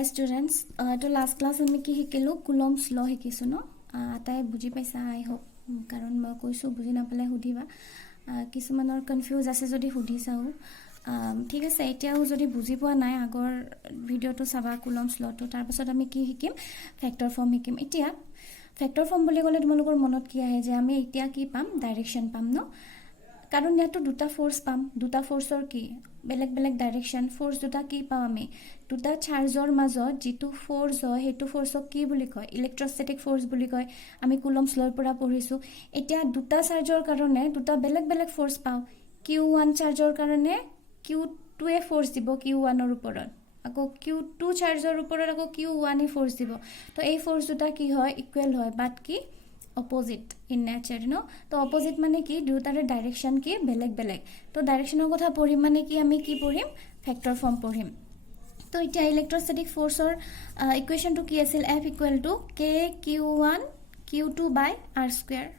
Hi students, to last class আমি কি শিকিলো কুলম্বস ল শিকিছো ন আটাই বুজি পাইছা আই হোপ কাৰণ মই কৈছো বুজি নাপালে সুধিবা কিছুমানৰ কনফিউজ আছে যদি সুধি চাও ঠিক আছে এতিয়াও যদি বুজি পোৱা নাই আগৰ ভিডিওটো চাবা কুলম্বস লটো তাৰ পাছত আমি কি শিকিম ফেক্টৰ ফৰ্ম শিকিম এতিয়া ফেক্টৰ ফৰ্ম বুলি ক'লে তোমালোকৰ মনত কি আহে যে আমি এতিয়া কি পাম ডাইৰেকশন পাম ন কাৰণ ইয়াতো দুটা ফোৰ্স পাম দুটা ফোৰ্সৰ কি বেলেগ বেলেগ ডাইৰেকশন ফোৰ্স দুটা কি পাম আমি দুটা চাৰ্জৰ মাজত যেটো ফোৰ্স হয় হেতু ফোৰ্সক কি বুলি কয় ইলেক্ট্ৰোস্ট্যাটিক ফোৰ্স বুলি কয় আমি কুলম্বস লৰ পৰা পঢ়িছো এতিয়া দুটা চাৰ্জৰ কাৰণে দুটা বেলেগ বেলেগ ফোৰ্স পাও q1 চাৰ্জৰ কাৰণে q2 এ ফোৰ্স দিব q1 ৰ ওপৰত আকৌ q2 চাৰ্জৰ ওপৰত আকৌ q1 এ ফোৰ্স দিব তো এই ফোৰ্স দুটা কি হয় ইকুৱেল হয় বাট কি opposite in nature no to opposite mane ki duotare direction ki beleg beleg to direction er kotha porim mane ki ami ki porim factor form porim to eta electrostatic force or equation to ki asil F equal to k q1 q2 by r square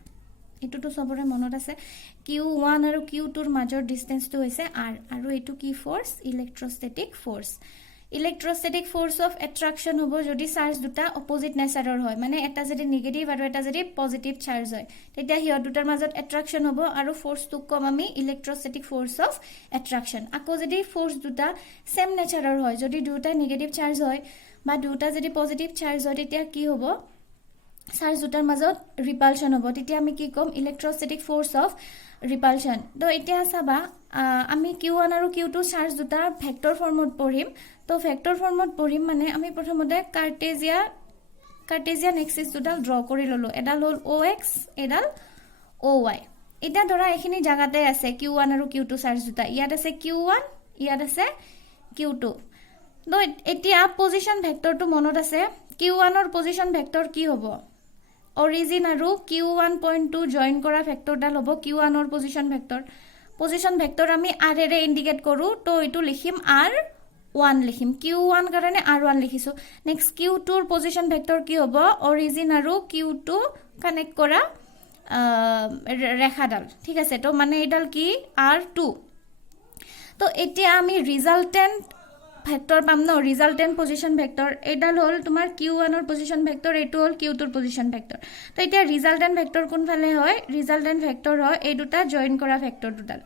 etu to sobore monot ase q1 aru q2 er major distance to hoise r aru etu ki force electrostatic force electrostatic force of attraction হবো যদি charge দুটা opposite নেচাৰৰ হয় মানে এটা যদি negative আৰু এটা যদি পজিটিভ চাৰ্জ হয় তেতিয়া হিয়ৰ দুটাৰ মাজত অ্যাট্ৰাকশন হবো আৰু ফোৰ্সটো কম আমি ইলেক্ট্ৰোস্ট্যাটিক ফোৰ্স অফ অ্যাট্ৰাকশন আকৌ যদি ফোৰ্স দুটা সেম নেচাৰৰ হয় যদি দুটা নেগেটিভ চার্জ হয় বা দুটা যদি পজিটিভ চার্জ হয় তেতিয়া কি হবো চার্জ দুটাৰ মাজত ৰিপালশন হবো তেতিয়া আমি কি কম ইলেক্ট্ৰোস্ট্যাটিক ফোৰ্স অফ ৰিপালশন তো এতিয়া চাবা আমি q1 আৰু q2 চাৰ্জ দুটা ভেক্টৰ ফৰ্মত পঢ়িম তো ভেক্টৰ ফৰ্মত পঢ়িম মানে আমি প্ৰথমতে কাৰ্টেজিয়ান এক্সিস দুটা ড্ৰ কৰি ললো এডাল হল ox এডাল oy এটা ধৰা এখিনি জাগাতে আছে q1 আৰু q2 চার্জ দুটা ইয়াত আছে q1 ইয়াত আছে q2 তো এতিয়া পজিশন ভেক্টৰটো মনত আছে q1 ৰ পজিশন ভেক্টৰ কি হ'ব অৰিজিন আৰু q1 পইণ্ট টু জয়েন কৰা ভেক্টৰডাল হ'ব q1 ৰ পজিশন ভেক্টৰ আমি r এৰে ইন্ডিকেট কৰো তো এটো লিখিম r1 লিখিম q1 কাৰণে r1 লিখিছো নেক্সট q2 ৰ পজিশন ভেক্টৰ কি হ'ব অৰিজিন আৰু q2 কানেক্ট কৰা ৰেখাডাল ঠিক আছে তো মানে এডাল কি r2 তো এতিয়া আমি ৰিজাল্টেন্ট ভেক্টৰ পাম ন ৰিজাল্টেন্ট পজিশন ভেক্টৰ এডাল হল তোমাৰ q1 ৰ পজিশন ভেক্টৰ এটো হল q2 ৰ পজিশন ভেক্টৰ তো এতিয়া ৰিজাল্টেন্ট ভেক্টৰ কোন ফালে হয় ৰিজাল্টেন্ট ভেক্টৰ হয় এই দুটা জয়েন কৰা ভেক্টৰ দুডাল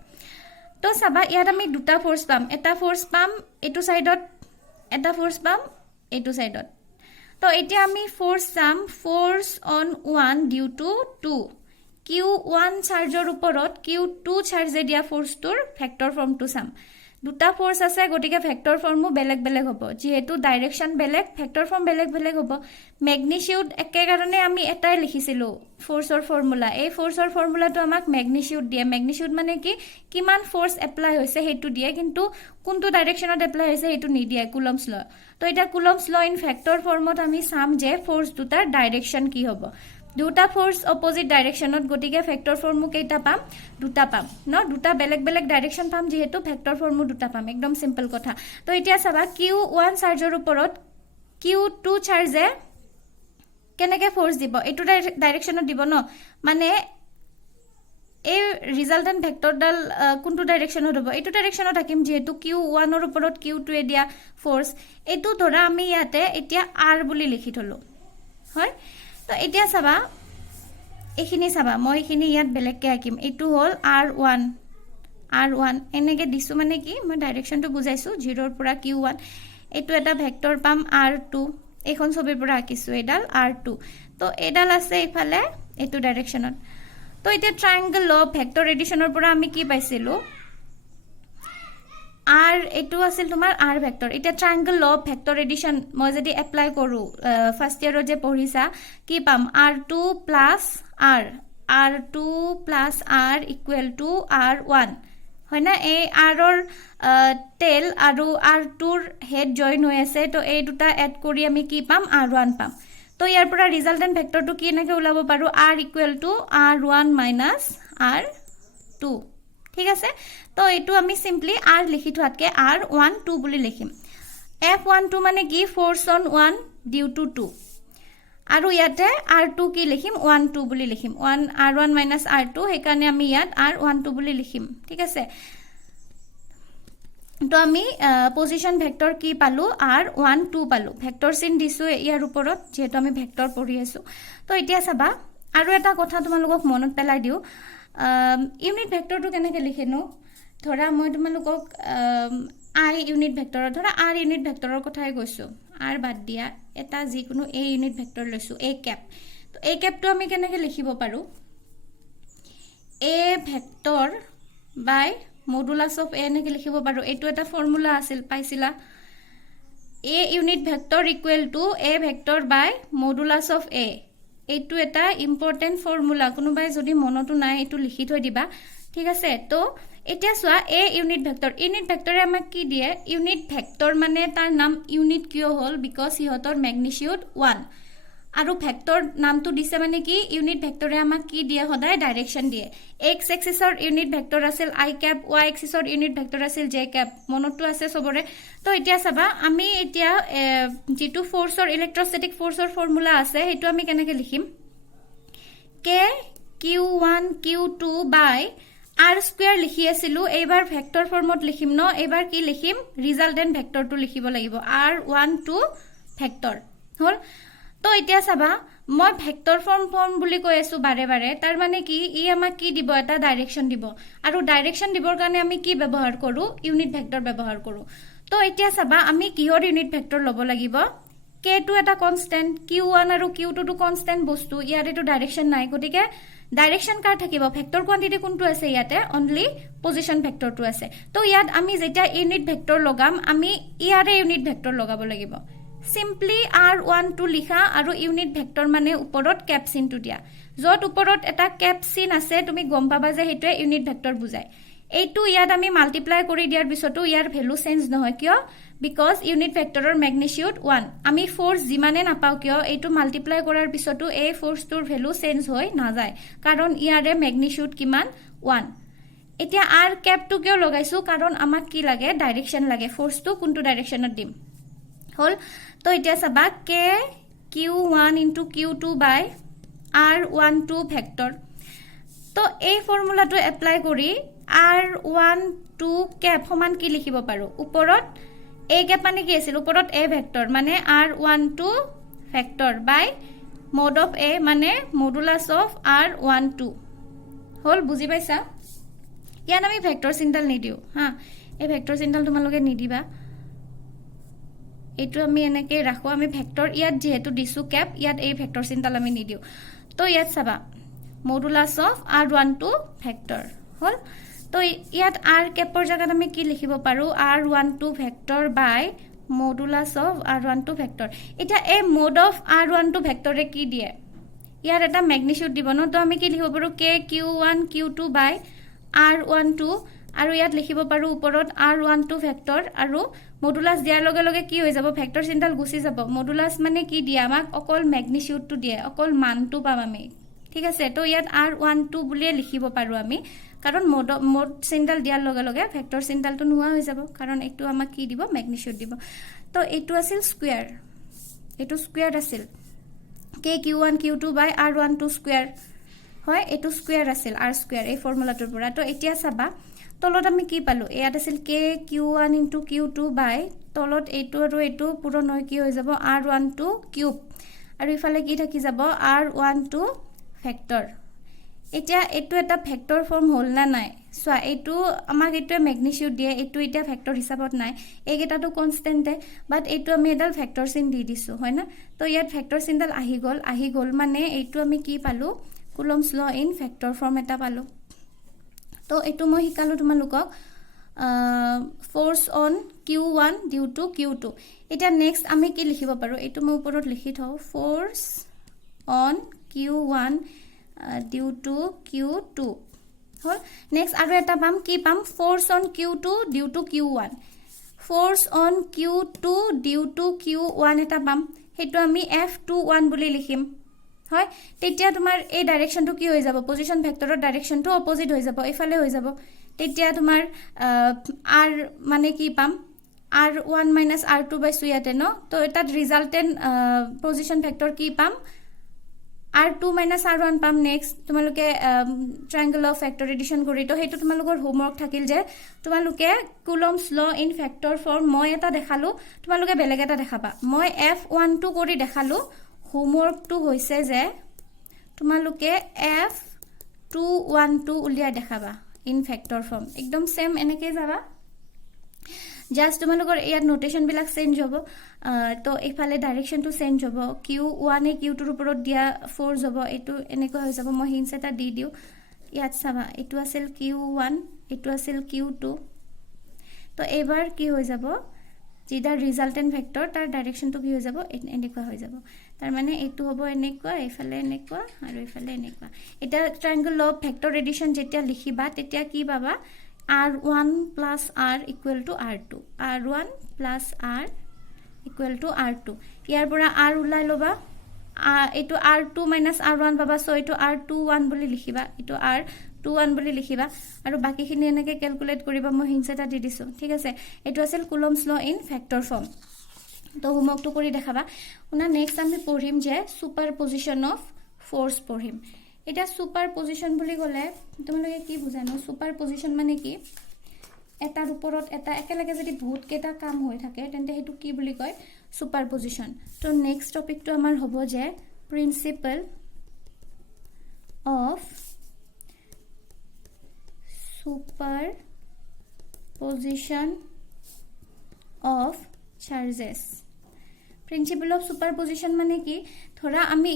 তো সাবা ইয়াত আমি দুটা ফোর্স পাম এটা ফোর্স পাম এটো সাইডত এটা ফোর্স পাম এটো সাইডত তো এতিয়া আমি force some force on 1 due to 2 q1 চাৰ্জৰ ওপৰত q2 চাৰ্জে দিয়া ফোৰ্সটোৰ ভেক্টৰ ফৰ্মটো সাম দুটা ফোৰ্স আছে গটিকে ভেক্টৰ ফৰ্মো বেলেগ বেলেগ হ'ব যেহেতু ডাইৰেকশন বেলেগ ভেক্টৰ ফৰ্ম বেলেগ বেলেগ হ'ব ম্যাগনিটিউড একে কাৰণে আমি এটাই লিখিছিলো ফোৰ্সৰ ফৰ্মুলা এই ফোৰ্সৰ ফৰ্মুলাটো আমাক ম্যাগনিটিউড দিয়ে ম্যাগনিটিউড মানে কি কিমান ফোৰ্স এপ্লাই হৈছে হেতু দিয়ে কিন্তু কোনটো ডাইৰেকশনত এপ্লাই হৈছে হেতু নিদিয়ে কুলম্বস ল তো এটা কুলম্বস ল ইন ভেক্টৰ ফৰ্মত আমি সাম যে ফোৰ্স দুটাৰ ডাইৰেকশন কি হ'ব দুটা ফোৰ্স অপোজিট ডাইৰেকশনত গটিকে ভেক্টৰ ফৰ্মু কেইটা পাম দুটা পাম ন দুটা বেলেগ বেলেগ ডাইৰেকশন পাম যেহেতু ভেক্টৰ ফৰ্মু দুটা পাম একদম সিম্পল কথা তো এতিয়া চাবা q1 চাৰ্জৰ ওপৰত q2 চাৰ্জে কেনেকে ফোৰ্স দিব এটো ডাইৰেকশনত দিব ন মানে এই ৰিজাল্টেন্ট ভেক্টৰডাল কোনটো ডাইৰেকশনত হ'ব এটো ডাইৰেকশনত থাকিম যেহেতু q1 ৰ ওপৰত q2 এ দিয়া ফোৰ্স এটো ধৰা আমি ইয়াতে এতিয়া r বুলি লিখি থলো হয় তো এতিয়া চাবা এখিনি চাবা মই এখিনি ইয়াত বেলেগকে আকিম এটো হল r1 এনেকে দিছো মানে কি মই ডাইরেকশনটো বুজাইছো 0 ৰ পৰা q1 এটো এটা ভেক্টৰ পাম r2 এখন ছবিৰ পৰা আকিছো এডাল r2 তো এডাল আছে ইফালে এটো ডাইৰেকশনত তো এতিয়া ট্ৰায়াঙ্গল ল ভেক্টৰ এডিশনৰ পৰা আমি কি পাইছিলো r এটো আছিল তোমাৰ r ভেক্টৰ এটা ট্ৰায়াঙ্গল ল ভেক্টৰ এডিশন মই যদি এপ্লাই কৰো ফাৰ্স্ট ইয়াৰৰ যে পঢ়িছা কি পাম r2 plus r equal to r1 হয় না এই r ৰ টেল আৰু r2 ৰ হেড জয়েন হৈ আছে তো এই দুটা এড কৰি আমি কি পাম r1 পাম তো ইয়াৰ পৰা ৰিজাল্টেন্ট ভেক্টৰটো কি এনেকে উলাব পাৰো r equal to r1 minus r2 ঠিক আছে তো এটো আমি সিম্পলি r লিখি থোৱাতকে r12 বুলি লিখিম f12 মানে কি ফোৰ্স অন 1 ডিউ টু 2 আৰু ইয়াতে r2 কি লিখিম 12 বুলি লিখিম 1 r1 - r2 হেকাৰণে আমি ইয়াত r12 বুলি লিখিম ঠিক আছে তো আমি পজিশন ভেক্টৰ কি পালো r1 2 পালো ভেক্টৰ চিন দিছো ইয়াৰ ওপৰত যেহেতু আমি ভেক্টৰ পঢ়ি আছো তো এতিয়া চাবা আৰু এটা কথা তোমালোকক মনত পেলাই দিও ইউনিট ভেক্টৰটো কেনেকৈ লিখেনো ধৰা মই তোমালোকক i ইউনিট ভেক্টৰৰ ধৰা r ইউনিট ভেক্টৰৰ কথাই কৈছো r বাদ দিয়া এটা যিকোনো a ইউনিট ভেক্টৰ লৈছো a ক্যাপ তো a ক্যাপটো আমি কেনেকৈ লিখিব পাৰো a vector by modulus of a এনেকৈ লিখিব পাৰো এটো এটা ফৰ্মুলা আছিল পাইছিলা a unit vector equal to a vector by modulus of a এটো এটা ইম্পৰ্টেন্ট ফৰ্মুলা কোনোবাই যদি মনতো নাই এটো লিখি থৈ দিবা ঠিক আছে তো এতিয়া সোয়া a ইউনিট ভেক্টৰে আমাক কি দিয়ে ইউনিট ভেক্টৰ মানে তাৰ নাম ইউনিট কিয় হল বিকজ ইহতৰ ম্যাগনিটিউড 1 আৰু ভেক্টৰ নামটো দিছে মানে কি ইউনিট ভেক্টৰে আমাক কি দিয়ে হদায় ডাইৰেকশন দিয়ে x এক্সিসৰ ইউনিট ভেক্টৰ আছিল i ক্যাপ y এক্সিসৰ ইউনিট ভেক্টৰ আছিল j ক্যাপ মনটো আছে সবৰে তো এতিয়া চাবা আমি এতিয়া যেটো ফোৰ্সৰ ইলেক্ট্ৰোস্ট্যাটিক ফোৰ্সৰ ফৰ্মুলা আছে হেতু আমি কেনেকৈ লিখিম k q1 q2 বাই r স্কয়াৰ লিখি আছিলো এবাৰ ভেক্টৰ ফৰ্মত লিখিম ন এবাৰ কি লিখিম ৰিজাল্টেন্ট ভেক্টৰটো লিখিব লাগিব r12 ভেক্টৰ হল তো এতিয়া চাবা মই ভেক্টৰ ফৰ্ম বুলি কৈ আছো বাৰে বাৰে তাৰ মানে কি ই আমাক কি দিব এটা ডাইৰেকশন দিব আৰু ডাইৰেকশন দিবৰ কাৰণে আমি কি ব্যৱহাৰ কৰো ইউনিট ভেক্টৰ ব্যৱহাৰ কৰো তো এতিয়া চাবা আমি কিহৰ ইউনিট ভেক্টৰ লব লাগিব k টো এটা কনস্ট্যান্ট q1 আৰু q2 টো কনস্ট্যান্ট বস্তু ইয়াৰে তো ডাইৰেকশন নাই গটিকে ডাইৰেকশন কাৰ থাকিব ভেক্টৰ কোয়ান্টিটি কোনটো আছে ইয়াতে অনলি পজিশন ভেক্টৰটো আছে তো ইয়াত আমি যেটা ইউনিট ভেক্টৰ লগাম আমি ইয়াৰে ইউনিট ভেক্টৰ লগাব লাগিব Simply r12 লিখা আৰু ইউনিট ভেক্টৰ মানে ওপৰত ক্যাপ চিনটো দিয়া যত ওপৰত এটা ক্যাপ চিন আছে তুমি গম পাবা যে হেতুৱে ইউনিট ভেক্টৰ বুজায় এইটো ইয়াত আমি মাল্টিপ্লাই কৰি দিয়াৰ পিছতো ইয়াৰ ভ্যালু চেঞ্জ নহয় কিয় বিকজ ইউনিট ভেক্টৰৰ ম্যাগনিটিউড 1 আমি ফোৰ্স জিমানে নাপাও কিয় এইটো মাল্টিপ্লাই কৰাৰ পিছতো এই ফোৰ্সটোৰ ভ্যালু চেঞ্জ হৈ নাযায় কাৰণ ইয়াৰে ম্যাগনিটিউড কিমান 1 এতিয়া r ক্যাপটো কিয় লগাইছো কাৰণ আমাক কি লাগে ডাইৰেকশন লাগে ফোৰ্সটো কোনটো ডাইৰেকশনত দিম হল তো এতিয়া চাবা k q1 into q2 by r12 vector তো এই ফৰ্মুলাটো এপ্লাই কৰি r12 ক্যাপ সমান কি লিখিব পাৰো ওপৰত a ক্যাপ মানে কি আছিল ওপৰত a ভেক্টৰ মানে r12 vector by mod of a মানে মডুলাস অফ r12 হল বুজি পাইছা ইয়াত আমি ভেক্টৰ চিনডাল নিদিও হা এই ভেক্টৰ চিনডাল তোমালোকে নিদিবা এটো আমি এনেকে ৰাখো আমি ভেক্টৰ ইয়াত যেহেতু দিছো ক্যাপ ইয়াত এই ভেক্টৰ চিনডাল আমি নিদিও তো ইয়াত চাবা মডুলাস অফ r12 ভেক্টৰ হল তো ইয়াত r ক্যাপৰ জায়গাত আমি কি লিখিব পাৰো r12 vector by modulus of r12 vector এটা এই মোড অফ r12 ভেক্টৰে কি দিয়ে ইয়াৰ এটা ম্যাগনিটিউড দিব ন তো আমি কি লিখিব পাৰো k q1 q2 বাই r12 আৰু ইয়াত লিখিব পাৰো ওপৰত r12 ভেক্টৰ আৰু মডুলাস দিয়াৰ লগে লগে কি হৈ যাব ভেক্টৰ চিনডাল গুছি যাব মডুলাস মানে কি দিয়ে আমাক অকল ম্যাগনিটিউডটো দিয়ে অকল মানটো পাম আমি ঠিক আছে তো ইয়াত r12 বুলিয়ে লিখিব পাৰো আমি কাৰণ মোড চিনডাল দিয়াৰ লগে লগে ভেক্টৰ চিনডালটো নোৱা হৈ যাব কাৰণ এটো আমাক কি দিব ম্যাগনিটিউড দিব তো এটো আছিল স্কয়াৰ এটো স্কয়াৰ আছিল k q1 q2 বাই r12 স্কয়াৰ হয় এটো স্কয়াৰ আছিল r স্কয়াৰ এই ফৰ্মুলাটোৰ পৰা তো এতিয়া চাবা তলত আমি কি পালো ইয়াত আছিল k q1 into q2 বাই তলত এটো আৰু এটো পূৰণ হৈ কি হৈ যাব r12 কিউব আৰু ইফালে কি থাকি যাব r12 ভেক্টৰ এতিয়া এটো এটা ভেক্টৰ ফৰ্ম হল না নাই সোয়া এটো আমাক এটো ম্যাগনিটিউড দিয়ে এটো এটা ভেক্টৰ হিচাপত নাই এইকেটাটো কনস্ট্যান্টে বাট এটো আমি এডাল ভেক্টৰ চিন দি দিছো হয় না তো ইয়াত ভেক্টৰ চিনডাল আহি গল মানে এটো আমি কি পালো Coulomb's law in vector form এটা পালো তো এটো মই শিকালো তোমালোকক force on q1 due to q2 এটা নেক্সট আমি কি লিখিব পাৰো এটো মই ওপৰত লিখি থও force on q1 due to q2 হল নেক্সট আৰু এটা পাম কি পাম force on q2 due to q1 force on q2 due to q1 এটা পাম হেতু আমি f21 বুলি লিখিম হয় তেতিয়া তোমাৰ এই ডাইৰেকশনটো কি হৈ যাব পজিশন ভেক্টৰৰ ডাইৰেকশনটো অপোজিট হৈ যাব ইফালে হৈ যাব তেতিয়া তোমাৰ r মানে কি পাম r1 - r2 বাই সুয়াতে ন তো এটাত ৰিজাল্টেন্ট পজিশন ভেক্টৰ কি পাম R2 minus R1 পাম নেক্সট তোমালোকে ট্ৰায়াঙ্গল অফ ফেক্টৰ এডিশন কৰি তো হেতু তোমালোকৰ হোমৱৰ্ক থাকিল যে তোমালোকে কুলম্বছ ল ইন ফেক্টৰ ফৰ্ম মই এটা দেখালো তোমালোকে বেলেগ এটা দেখাবা মই F12 কৰি দেখালো হোমৱৰ্কটো হৈছে যে তোমালোকে F212 উলিয়াই দেখাবা ইন ফেক্টৰ ফৰ্ম একদম সেম এনেকৈ যাবা জাস্ট তোমালোকৰ ইয়াত নোটেশন বিলাক চেঞ্জ হ'ব তো এফালে ডাইৰেকশনটো চেঞ্জ হ'ব Q1 এ Q2 ৰ ওপৰত দিয়া ফোৰ্স হ'ব এটো এনেকৈ হৈ যাব মই হিন্টস এটা দি দিও ইয়াত চাবা এটো আছিল Q1 এটো আছিল Q2 তো এবাৰ কি হৈ যাব যেটা ৰিজাল্টেন্ট ভেক্টৰ তাৰ ডাইৰেকশনটো কি হৈ যাব এনেকৈ হৈ যাব তাৰ মানে এটো হ'ব এনেকুৱা এফালে এনেকুৱা আৰু এফালে এনেকুৱা এটা ট্ৰায়াঙ্গল অফ ভেক্টৰ এডিশন যেতিয়া লিখিবা তেতিয়া কি পাবা R1 plus R equal to R2 R1 plus R equal to R2 ইয়াৰ পৰা R উলাই লবা এটো R2 minus R1 পাবা সো এটো R21 বুলি লিখিবা এটো R21 বুলি লিখিবা আৰু বাকিখিনি এনেকৈ ক্যালকুলেট কৰিবা মই হিন্টস এটা দি দিছো ঠিক আছে এটো আছিল কুলম্বছ ল ইন ফেক্টৰ ফৰ্ম তো হোমৱৰ্কটো কৰি দেখাবা উনা নেক্সট আমি পঢ়িম যে সুপাৰপজিশন অফ ফোৰ্স পঢ়িম এটা সুপাৰপজিশন বুলি গলে তোমালোকে কি বুজানো সুপাৰপজিশন মানে কি এটাৰ ওপৰত এটা একেলগে যদি বহুত কেটা কাম হৈ থাকে তেন্তে হেতু কি বুলি কয় সুপাৰপজিশন তো নেক্সট টপিকটো আমাৰ হ'ব যে principle of superposition of charges principle of superposition মানে কি ধৰা আমি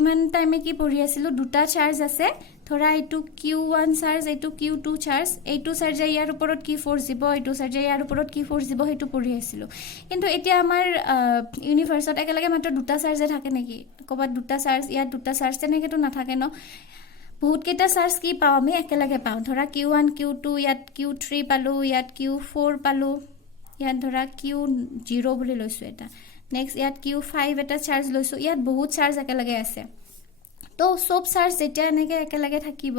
ইমান টাইমে কি পঢ়ি আছিলো দুটা চাৰ্জ আছে ধৰা এটো Q1 চাৰ্জ এটো Q2 চাৰ্জ এইটো চাৰ্জে ইয়াৰ ওপৰত কি ফোৰ্স দিব এইটো চাৰ্জে ইয়াৰ ওপৰত কি ফোৰ্স দিব হেতু পঢ়ি আছিলো কিন্তু এতিয়া আমাৰ ইউনিভাৰ্সত একেলগে মাত্ৰ দুটা চাৰ্জে থাকে নেকি কবাত দুটা চাৰ্জ ইয়াত দুটা চাৰ্জ তেনেকেটো নাথাকে ন বহুত কেটা চাৰ্জ কি পাও আমি একেলগে পাও ধৰা Q1 Q2 ইয়াত Q3 পালো ইয়াত Q4 পালো ইয়াত ধৰা Q0 বুলি লৈছো এটা নেক্সট ইয়াত Q5 এটা চাৰ্জ লৈছো ইয়াত বহুত চাৰ্জ একেলগে আছে তো সব চাৰ্জ যেতিয়া এনেকৈ একেলগে থাকিব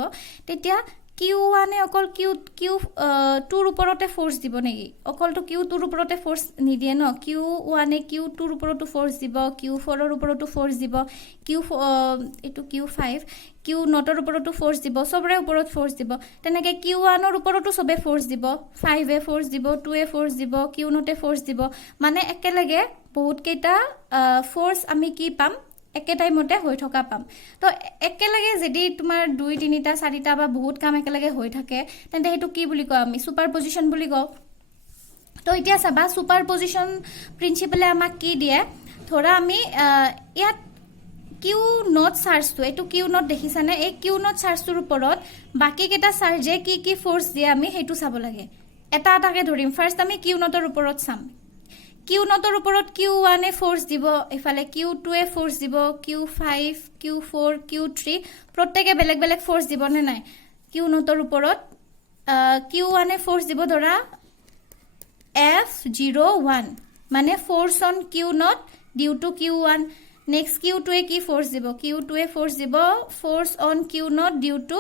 তেতিয়া Q1 এ অকল Q2 ৰ ওপৰতে ফোৰ্স দিব নেকি অকলটো Q2 ৰ ওপৰতে ফোৰ্স নিদিয়ে ন Q1 এ Q2 ৰ ওপৰতো ফোৰ্স দিব Q4 ৰ ওপৰতো ফোৰ্স দিব Q5 Q0 ৰ ওপৰতো ফোৰ্স দিব সবৰে ওপৰত ফোৰ্স দিব তেনেকৈ Q1 ৰ ওপৰতো সবে ফোৰ্স দিব 5 এ ফোৰ্স দিব 2 এ ফোৰ্স দিব Q0 এ ফোৰ্স দিব মানে একেলগে বহুত কেটা ফোৰ্স আমি কি পাম একে টাইমতে হৈ থকা পাম তো একেলগে যদি তোমাৰ 2 3টা 4টা বা বহুত কাম একেলগে হৈ থাকে তেন্তে হেতু কি বুলি কয় আমি সুপাৰপজিশন বুলি কও তো এতিয়া চাবা সুপাৰপজিশন প্ৰিন্সিপলে আমাক কি দিয়ে ধৰা আমি ইয়াত Q0 চাৰ্জটো এটো Q0 দেখিছানে এই Q0 চাৰ্জটোৰ ওপৰত বাকি কেটা চাৰ্জে কি ফোৰ্স দিয়ে আমি হেতু চাব লাগে এটা এটাকে ধৰিম ফাৰ্স্ট আমি Q0 ৰ ওপৰত চাম Q0 ৰ ওপৰত Q1 এ ফোৰ্স দিব এফালে Q2 এ ফোৰ্স দিব Q5 Q4 Q3 প্ৰত্যেককে বেলেগ বেলেগ ফোৰ্স দিব নে নাই Q0 ৰ ওপৰত Q1 এ ফোৰ্স দিব ধৰা F01 মানে force on Q0 due to Q1 next Q2 এ কি ফোৰ্স দিব Q2 এ ফোৰ্স দিব force on Q0 due to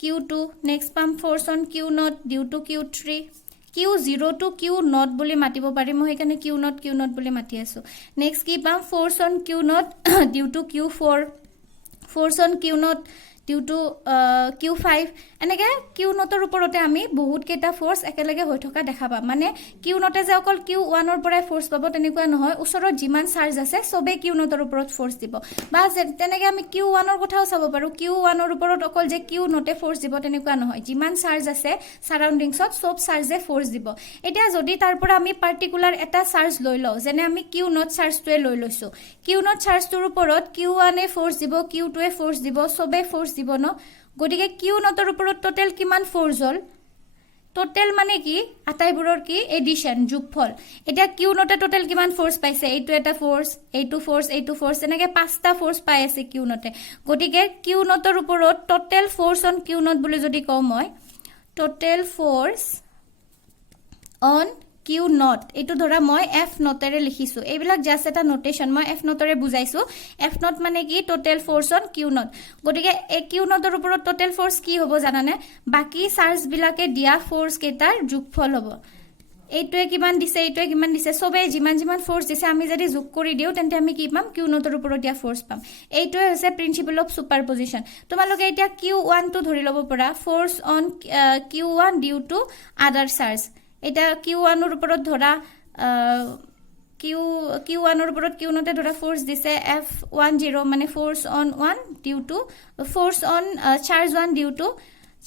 Q2 next পাম force on Q0 due to Q3 Q0 to Q0 বুলি মাতিব পাৰি মই এখানে Q0 বুলি মাতি আছো নেক্সট কি পাম force on Q0 due to Q4 force on Q0 due to Q5 এনেকৈ Q0 ৰ ওপৰতে আমি বহুত কেটা ফোৰ্স একেলগে হৈ থকা দেখা পাম মানে Q0 এ যে অকল Q1 ৰ পৰাই ফোৰ্স পাব তেনেকুৱা নহয় ওচৰত যিমান চাৰ্জ আছে সবে Q0 ৰ ওপৰত ফোৰ্স দিব বা তেনেকৈ আমি Q1 ৰ কথাও চাব পাৰো Q1 ৰ ওপৰত অকল যে Q0 এ ফোৰ্স দিব তেনেকুৱা নহয় যিমান চাৰ্জ আছে সাৰাউন্ডিংছত সব চাৰ্জে ফোৰ্স দিব এতিয়া যদি তাৰ পৰা আমি পাৰ্টিকুলাৰ এটা চাৰ্জ লৈ লও যেনে আমি Q0 চাৰ্জটোৱে লৈ লৈছো Q0 চাৰ্জটোৰ ওপৰত Q1 এ ফোৰ্স দিব Q2 এ ফোৰ্স দিব সবে ফোৰ্স দিব ন গটিকে Q0 ৰ ওপৰত টোটাল কিমান ফোৰ্স হল টোটাল মানে কি আটাইবোৰৰ কি এডিশন যোগফল এটা Q0 এ টোটাল কিমান ফোৰ্স পাইছে এইটো এটা ফোৰ্স এইটো ফোৰ্স এনেকৈ পাঁচটা ফোৰ্স পাই আছে Q0 এ গটিকে Q0 ৰ ওপৰত টোটাল ফোৰ্স অন Q0 বুলি যদি কও মই টোটাল ফোৰ্স অন Q0 এটো ধৰা মই F0 ৰে লিখিছো এইবিলাক জাস্ট এটা নোটেশন মই F0 ৰে বুজাইছো F0 মানে কি টোটাল ফোৰ্স অন Q0 গটিকে এই Q0 ৰ ওপৰত টোটাল ফোৰ্স কি হ'ব জানানে বাকি চাৰ্জ বিলাকে দিয়া ফোৰ্স কেটাৰ যোগফল হ'ব এইটোৱে কিমান দিছে এইটোৱে কিমান দিছে সবে যিমান যিমান ফোৰ্স দিছে আমি যদি যোগ কৰি দিও তেন্তে আমি কি পাম কিউ নটৰ ওপৰত দিয়া ফোৰ্স পাম এইটোৱে হৈছে প্ৰিন্সিপল অফ সুপাৰপজিশন তোমালোকে এতিয়া কিউ1 টো ধৰি লব পৰা ফোৰ্স অন কিউ1 ডিউ টু আদাৰ চাৰ্জ এটা কিউ1 ৰ ওপৰত ধৰা কিউ1 ৰ ওপৰত কিউ নটে ধৰা ফোৰ্স দিছে F10 মানে force on 1 due to force on charge 1 due to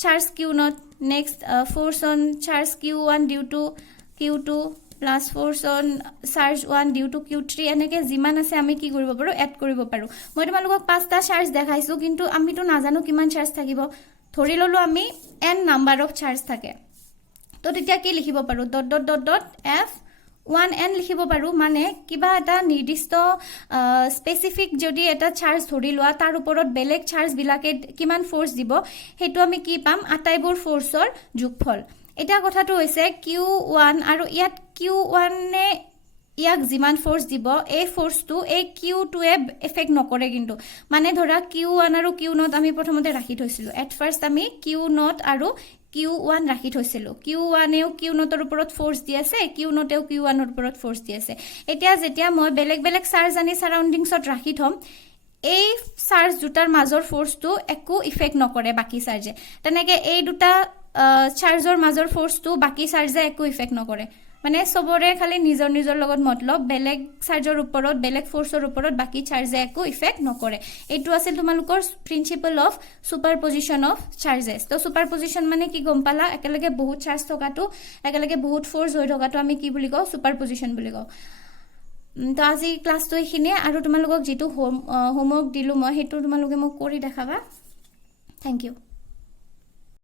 charge Q naught next force on charge Q one due to Q2 plus force on charge 1 due to Q3 এনেকে যিমান আছে আমি কি কৰিব পাৰো এড কৰিব পাৰো মই তোমালোকক পাঁচটা চাৰ্জ দেখাইছো কিন্তু আমি তো নাজানো কিমান চাৰ্জ থাকিব ধৰি ললো আমি n নাম্বাৰ অফ চাৰ্জ থাকে তো তেতিয়া কি লিখিব পাৰো dot dot dot dot f 1n লিখিব পাৰো মানে কিবা এটা নিৰ্দিষ্ট স্পেসিফিক যদি এটা চাৰ্জ ধৰি লোৱা তাৰ ওপৰত বেলেগ চাৰ্জ বিলাকে কিমান ফোৰ্স দিব হেতু আমি কি পাম আটাইবোৰ ফোৰ্সৰ যোগফল এটা কথাটো হৈছে Q1 আৰু ইয়াত Q1 নে ইয়াক যিমান ফোৰ্স দিব এই ফোৰ্সটো এই Q2 এ এফেক্ট নকৰে কিন্তু মানে ধৰা Q1 আৰু Q0 আমি প্ৰথমতে ৰাখি থৈছিলো এট ফাৰ্স্ট আমি Q0 আৰু Q1 ৰাখি থৈছিলো Q1 এও Q0 ৰ ওপৰত ফোৰ্স দি আছে Q0 এও Q1 ৰ ওপৰত ফোৰ্স দি আছে এতিয়া যেতিয়া মই বেলেগ বেলেগ চাৰ্জ আনি সাৰাউন্ডিংছত ৰাখি থম এই চাৰ্জ দুটাৰ মাজৰ ফোৰ্সটো একো ইফেক্ট নকৰে বাকি চাৰ্জে তেনেকে এই দুটা চাৰ্জৰ মাজৰ ফোৰ্সটো বাকি চাৰ্জে একো ইফেক্ট নকৰে মানে সবৰে খালি নিজৰ নিজৰ লগত মতলব বেলেগ চাৰ্জৰ ওপৰত বেলেগ ফোৰ্সৰ ওপৰত বাকি চাৰ্জে একো ইফেক্ট নকৰে এইটো আছিল তোমালোকৰ প্ৰিন্সিপল অফ সুপাৰপজিশন অফ চাৰ্জেস তো সুপাৰপজিশন মানে কি গম পালা একেলগে বহুত চাৰ্জ থকাটো একেলগে বহুত ফোৰ্স হৈ থকাটো আমি কি বুলি কও সুপাৰপজিশন বুলি কও তো আজি ক্লাসটো এখিনে আৰু তোমালোকক যেটো হোমৱৰ্ক দিলো মই হেতু তোমালোকে মোক কৰি দেখাবা থ্যাংক ইউ